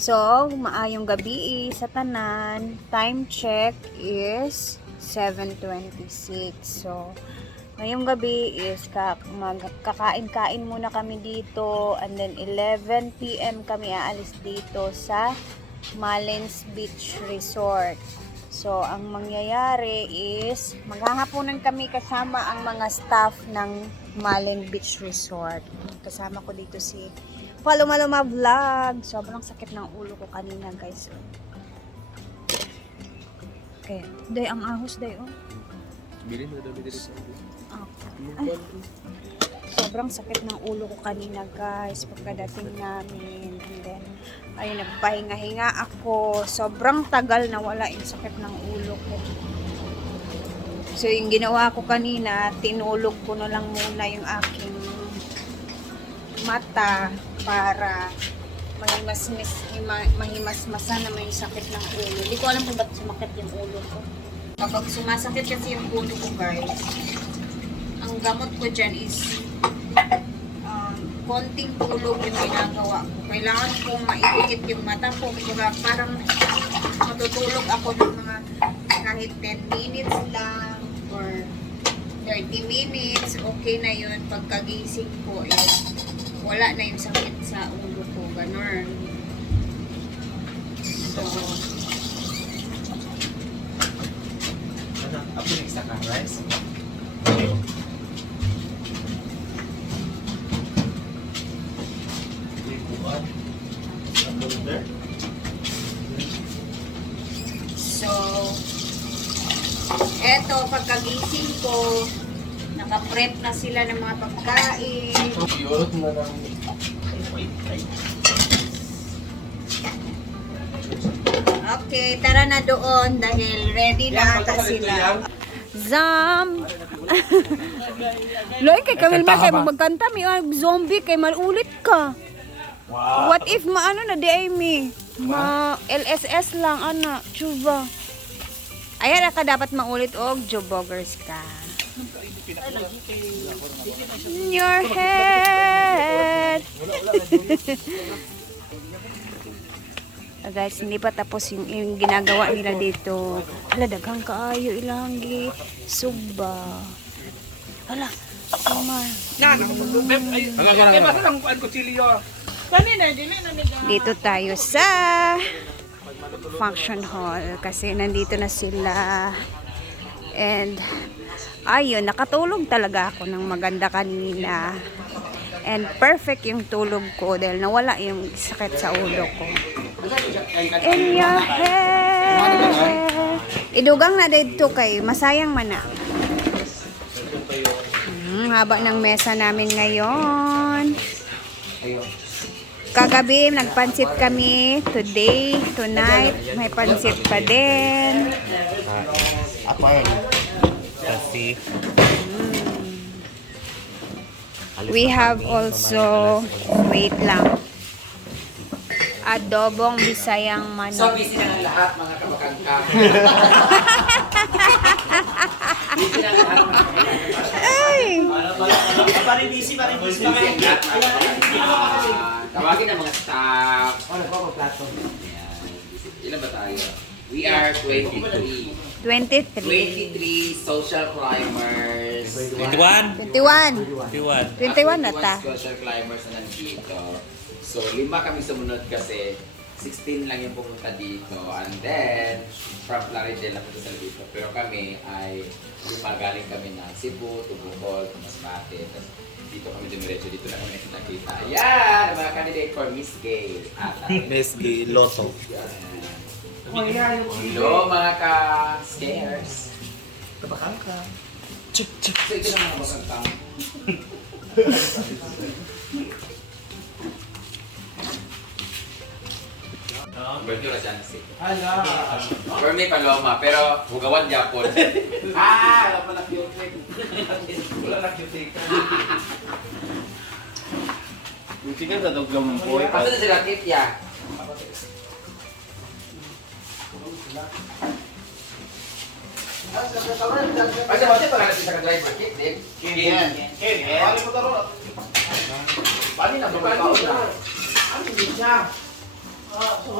So, maayong gabi sa tanan. Time check is 7:26. So, ngayong gabi is magkakain-kain muna kami dito, and then 11 PM kami aalis dito sa Malins Beach Resort. So, ang mangyayari is maghahaponan kami kasama ang mga staff ng Malin Beach Resort. Kasama ko dito si Paloma Vlog. Sobrang sakit ng ulo ko kanina, guys. Okay. Day, ang ahos, day, oh. Bilhin mo na dito sa Ay. Sobrang sakit ng ulo ko kanina, guys, pagkadating namin. And then, ayun, nagpahinga-hinga ako. Sobrang tagal na wala yung sakit ng ulo ko. So, yung ginawa ko kanina, tinulog ko na lang muna yung aking mata para mahimasmasan naman yung sakit ng ulo. Hindi ko alam kung ba't sumakit yung ulo ko. Kapag sumasakit kasi yung ulo ko, guys, ang gamot ko dyan is konting tulog yung ginagawa ko. Kailangan kong maipikit yung mata ko. Kaya parang matutulog ako ng mga kahit 10 minutes lang or 30 minutes. Okay na yun. Pagkagising ko, wala na yung sakit sa ulo ko. Ganon. So, Ako next sa rice. So, eto, pagkagising ko, naka-prep na sila ng mga pagkain. Yurot na lang. Okay, tara na doon dahil ready na ata sila. Zam! Loy, kay Kamil man kay magkanta, may zombie kay malulit ka. Wow. What if maano na di ay mi? Ma LSS lang ana, chuba. Ayan ka dapat maulit og jobbers ka. In your head. Guys, hindi pa tapos yung ginagawa nila dito. Hala, daghang kaayo ilang gi suba. Hala, kumar. Dito tayo sa function hall kasi nandito na sila. And ayun, nakatulog talaga ako ng maganda kanina. And perfect yung tulog ko dahil nawala yung sakit sa ulo ko. In your head. Idugang na dito kay masayang man na. Haba ng mesa namin ngayon. Kagabi nagpansit kami. Today, tonight, may pansit pa din. Ako ayun. Kasi We have also, wait lang, adobong Bisayang manok. So, busy na ng lahat, mga kabakangka. Busy na ng lahat, mga kabakangka. Ay! Paring busy kami. Tawagin ang mga staff. Ilan ba tayo? We are 23. 23. 23 social climbers. 21. 21. 21. 21 na ta. Social climbers na nandito. So, 5 kami sumunod kasi 16 lang yung pumunta dito. And then, from Plaridel na punta sa dito. Pero kami ay galing kami ng Cebu, Bohol, Masbate. Tapos dito kami dumiretso. Dito na kami nakita. Ayan! Mga candidate for Miss Gay. Miss Gay Lotto. Hello mga ka-stairs. Kabakangka. So, ito na mga kabakangka. Bertura dyan si. Hala. For me, Paloma, pero hugawan Japon. Wala pa na cute. Wala na cute. Buti ka sa dog lampoy. Asa na sila, Titya? Kasi mo siya pala natin sa driver kit, Dave. Ken. Bali mo taro. Bali na, bali na. Ano hindi siya?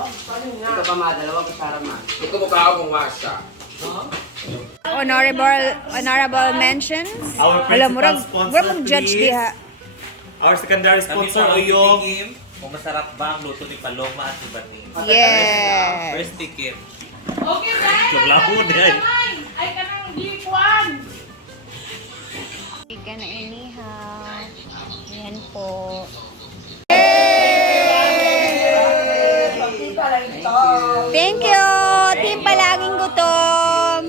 Ito pa ma, dalawang kutsara ma. Ito mukha ako kung wasya. Honorable mentions. Our Wala, principal murag sponsor, judge please. diha. Our secondary sponsor, Sponsor Uyong. Kung masarap ba ang luto ni Paloma at ni Bani? Yes. First ticket. Okay, guys. Lablabo, day. Ay, kanang D1. Ika na iniha. Yan po. Thank you! Team Palaging Gutom!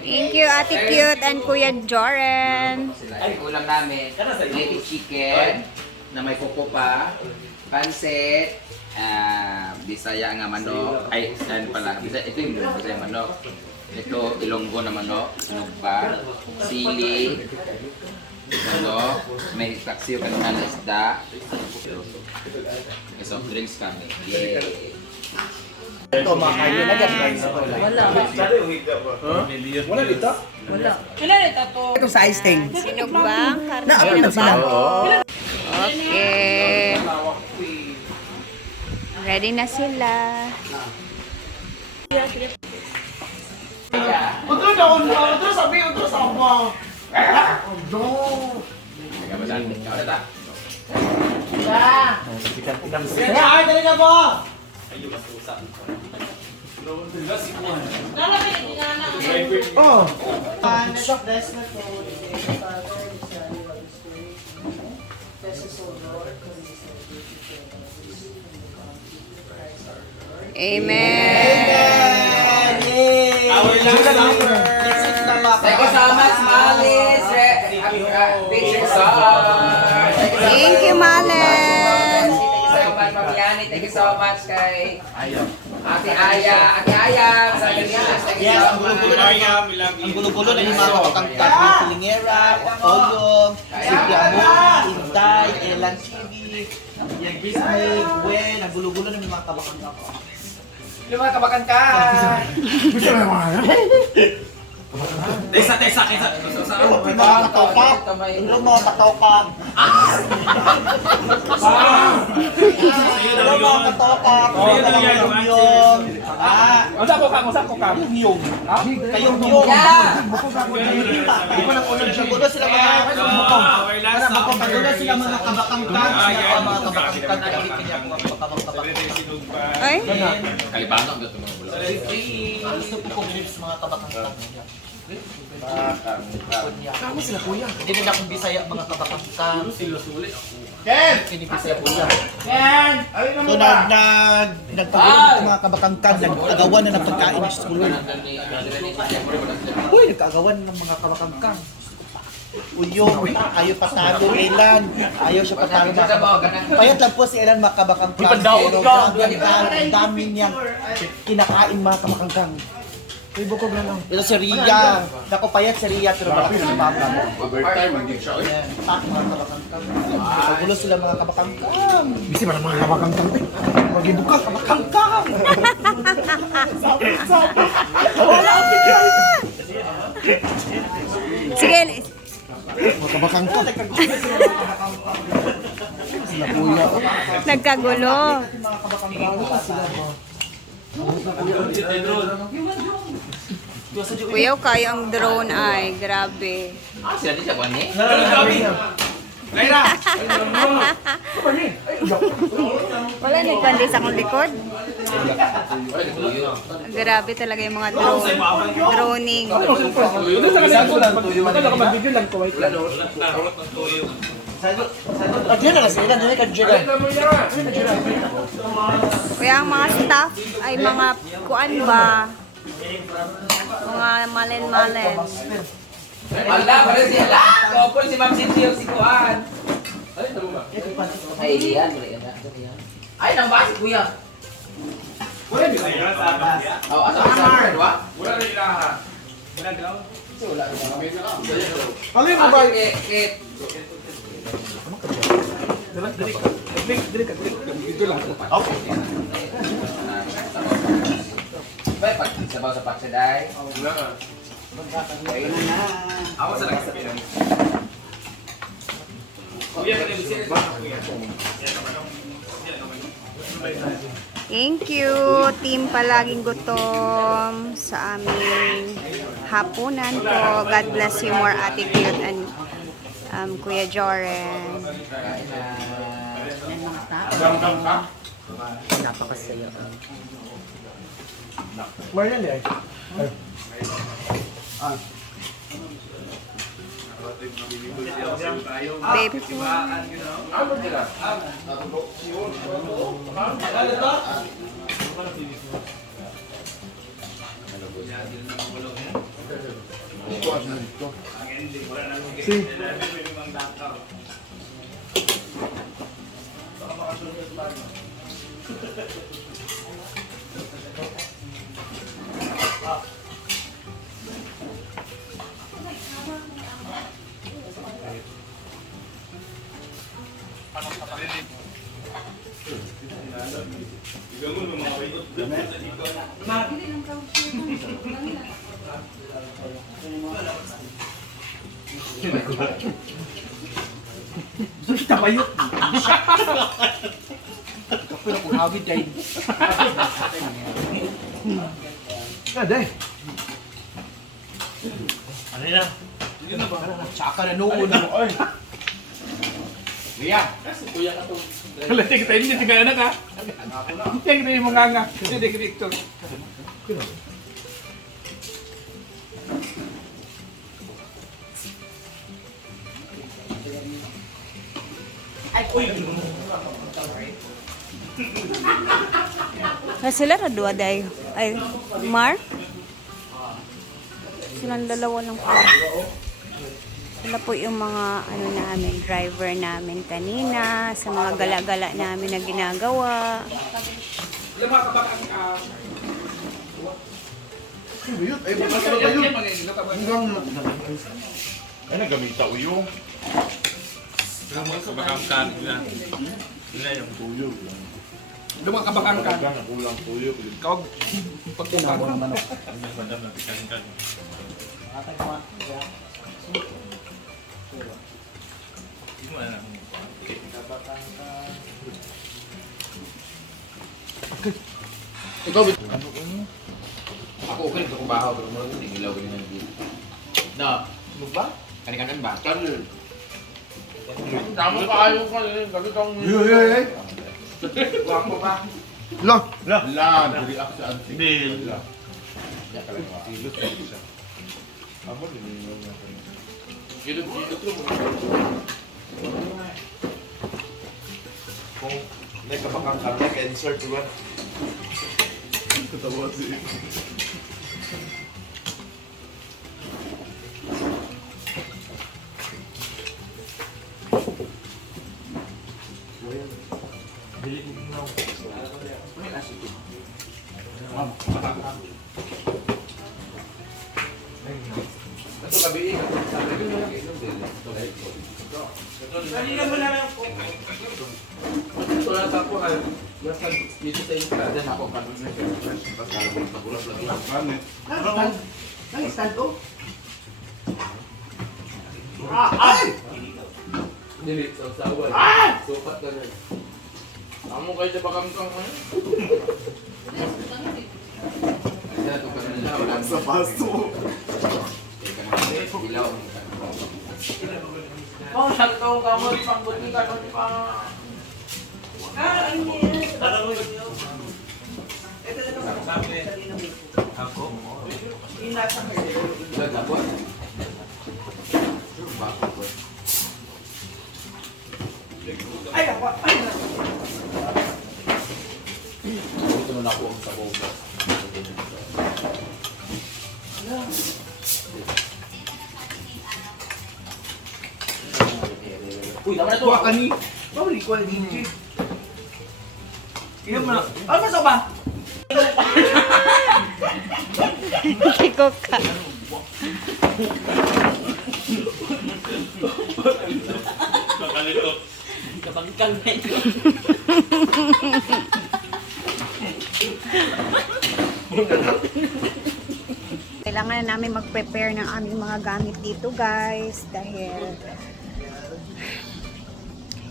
Thank you, Ate Cute and Kuya Joren. Ay, ulam namin. Native chicken na may kuko pa. Pansit. Bisaya nga manok. Ay, ano pala. Bisaya, ito yung Bisaya manok. Ito, Ilonggo na manok. Sinugba. Sili. May taksiyo ka naman na isda. May soft drinks kami. Yay! Ito, makayo na yan. Wala dito? Kailan ito to? Ito sa ice thing. Sinugbang, karne ng bago. Okay. Ready na sila. Lalapit, hindi na lang. Amen. Thank you so much, Malis! Picture star! Thank you, Malen. Thank you so much, Mamiani. Thank you so much kay Ate Aya. Ate Aya, sa Pilipinas. Thank you so much. Ang gulo-gulo na yung mga kapatangkat ng Silingera, Toyong, Sipiamon, Inday, Elan TV, yung Disney, Gwen, ang gulo-gulo na yung mga kabakangkat. Lumang kabakan ka! Tesa! Yung mga katawkap, yung mga katawkap. Yung mga katawkap, yung kayong yung. Di ko nang unod siya. Gulo sila mga sila mga kabakangkat. Sila mga kabakangkat. Nakikita niya po ang kabakangkat. Ay, Kalibangan ang mga bulan. Gusto po kong lips mga kabakangkat. Kamo sila kuya. Hindi nila akong bisaya mga kabakangkat. Ken! Sinibisaya kuya. Ken! So nagpagulong ng mga kabakangkan, nag-agawan na ng pagkain sa school. Uy, nag-agawan ng mga kabakangkan. Uyong, ayaw patalo, Elan, ayaw siya patalo. Payat lang po si Elan makabakangkan. Pero ang dami niyang kinakain mga kabakangkan. Uy, bukog na lang. Ito si Ria. Naku, payat si Ria, pero malaki sa baba. Overtime, hindi siya. Tak mga kabakangkan. Pagulo sila mga kabakangkan. Bisi ba ng mga kabakangkang? Mag-ibuka, kabakangkang! sige. Mga kabakangkang. Nagkagulo. Mga kabakangkan sila ba? Kuya, kayo ang drone ay. Grabe. Sila din siya, Kwani? Wala nagpandi sa akong likod. Grabe talaga yung mga drone. Droning. Diyan na sila, diyan ka dyan. Kaya ang mga staff ay mga kuan ba? Mga malen-malen. Ala, pala sila! Couple si Ma'am Cindy yung si Kuan. Ay, yan. Ay, nang ba si Kuya? Oh, asa ka sa dua? Wala rin lahat. Ano yung mobile? Kit. Baik, pag sabaw sa paksaday. Ako sa nagsasabihan. Kuya, Thank you, team palaging gutom sa aming hapunan ko. God bless you more, Ate Cute and Kuya Joren. Napakasaya. Marian eh. Baby food. Kita bayot. Kapag akong hawid kayo. Ada eh. Ano na? Tsaka na noon. Ay. Ria! Kalate kita ini tiga anak ha. Hindi kita yung mga nga. Hindi kita. Na sila na dua day. Ay, Mar? Silang dalawa lang po. Sila po yung mga ano namin, driver namin kanina sa mga gala-gala namin na ginagawa. Bayot. Ay, bukas na bayot. Ay, nagamita ko yung Kabakangkan nila. Nila yung tuyo. Lumang kabakang ka. Nakulang tuyo. Kawag pagkukan. madam na pikangkan. Hindi mo alam. Ikaw, ako okay ito kung bahaw, pero mula ko ilaw ko yung nandito. Na, ano ba? Kanikanan ba? Kanin. Tama ka ayaw ka rin, gagawin kang... Hey. Wako pa. Lang. Lan, react sa antik. Bill. Silot ko siya. Ako, nilinaw na ko. Gilot-gilot mo. Kung nagkapakang kami, insert ba? Katawa si... Ito kabihin, sabi ko na kayo Kanina mo na lang po. ito lang sa ako, nasa dito sa inyo, dan ako kanon na siya. Basta ako magulat lang. Kanin. Stand ko. Dili, sa usawan. Supat na rin. Amo kayo sa bakangkang mo. Kaya ito ka nila, wala Sa baso. ilaw. Oh, sabi ko ka mo pang buti ka nun pa. Ano niya? Ako? Ilan na po? Bako po. Ay, ako. Ay, Ito na ako ang sabaw ko. Uy, naman na to. Tuwa ka ni. Bawali ko na din. Iyan mo na. Ano sa ba? Kiko ka. Kakalito. Kabangkang na ito. Kailangan na namin mag-prepare ng aming mga gamit dito guys dahil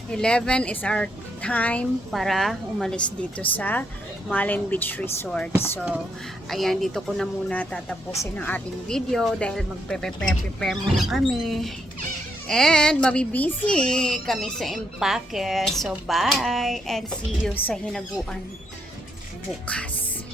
11 is our time para umalis dito sa Malin Beach Resort. So, ayan, dito ko na muna tatapusin ang ating video dahil magpe-prepare muna kami. And mabibisi kami sa empake. So, bye and see you sa hinaguan bukas.